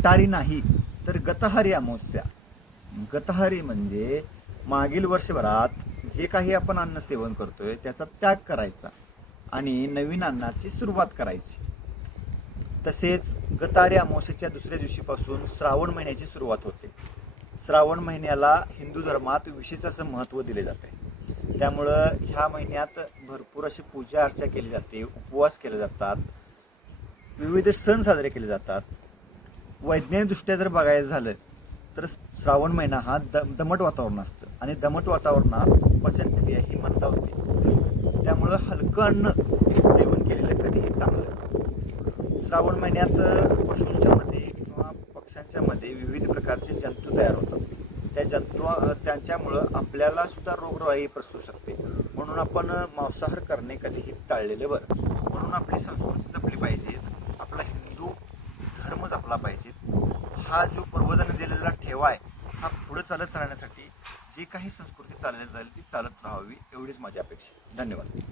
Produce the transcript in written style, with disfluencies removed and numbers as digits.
गटारी नाही तर गतहारी अमावस्या. गतहारी म्हणजे मागील वर्षभरात जे काही आपण अन्न सेवन करतोय त्याचा त्याग करायचा आणि नवीन अन्नाची सुरुवात करायची. तसेच गतारी अमावस्येच्या दुसऱ्या दिवशीपासून श्रावण महिन्याची सुरुवात होते. श्रावण महिन्याला हिंदू धर्मात विशेष असं महत्त्व दिले जाते. त्यामुळं ह्या महिन्यात भरपूर अशी पूजा अर्चा केली जाते, उपवास केले जातात, विविध सण साजरे केले जातात. वैज्ञानिकदृष्ट्या जर बघायचं झालं तर श्रावण महिना हा दमट वातावरण असतं आणि दमट वातावरणात पचनक्रिया ही मंदावते. त्यामुळं हलकं अन्न सेवन केलेलं कधीही चांगलं. श्रावण महिन्यात पशूंच्या मध्ये किंवा पक्ष्यांच्या मध्ये विविध प्रकारचे जंतू तयार होतात. त्या त्यांच्यामुळं आपल्याला सुद्धा रोगराई पसरू शकते. म्हणून आपण मांसाहार करणे कधीही टाळलेले बरं. म्हणून आपली संस्कृती जपली पाहिजे, आपला हिंदू धर्म जपला पाहिजे. हा जो पूर्वजांनी दिलेला ठेवा आहे हा पुढे चालत राहण्यासाठी जी काही संस्कृती चालत जाईल ती चालत राहावी एवढीच माझी अपेक्षा. धन्यवाद.